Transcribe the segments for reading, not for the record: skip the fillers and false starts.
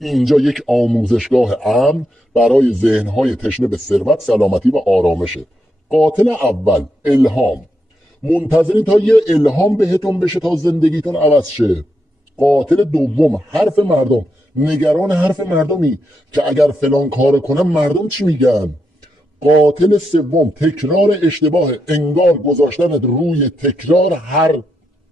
اینجا یک آموزشگاه امن برای ذهنهای تشنه به ثروت، سلامتی و آرامشه. قاتل اول الهام. منتظرین تا یه الهام بهتون بشه تا زندگیتون عوض شه. قاتل دوم حرف مردم. نگران حرف مردمی که اگر فلان کار کنم مردم چی میگن. قاتل سوم تکرار اشتباه، انگار گذاشتنت روی تکرار، هر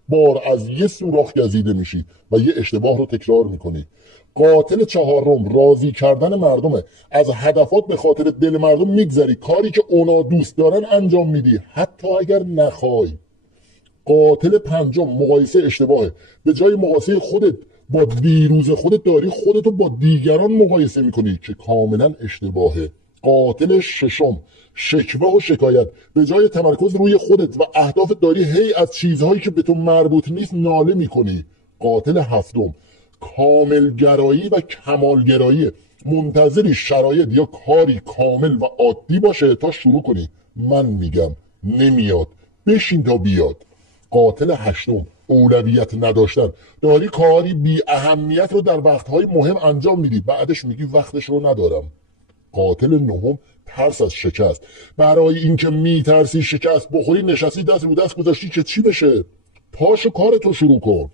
بار از یه سوراخ گزیده میشی و یه اشتباه رو تکرار میکنی. قاتل چهارم راضی کردن مردمه، از هدفات به خاطر دل مردم میگذری، کاری که اونا دوست دارن انجام میدی حتی اگر نخوای. قاتل پنجم مقایسه اشتباهه، به جای مقایسه خودت با دیروز خودت داری خودتو با دیگران مقایسه میکنی که کاملا اشتباهه. قاتل ششم شکوه و شکایت، به جای تمرکز روی خودت و اهدافت داری هی از چیزهایی که به تو مربوط نیست ناله میکنی. قاتل هفتم کاملگرایی و کمالگرایی، منتظری شرایط یا کاری کامل و عادی باشه تا شروع کنی. من میگم نمیاد، بشین تا بیاد. قاتل هشتم اولویت نداشتن، داری کاری بی اهمیت رو در وقتهای مهم انجام میدی، بعدش میگی وقتش رو ندارم. قاتل نهم ترس از شکست، برای اینکه میترسی شکست بخوری نشستی دست رو دست گذاشتی که چی بشه. پاشو کارتو شروع کن.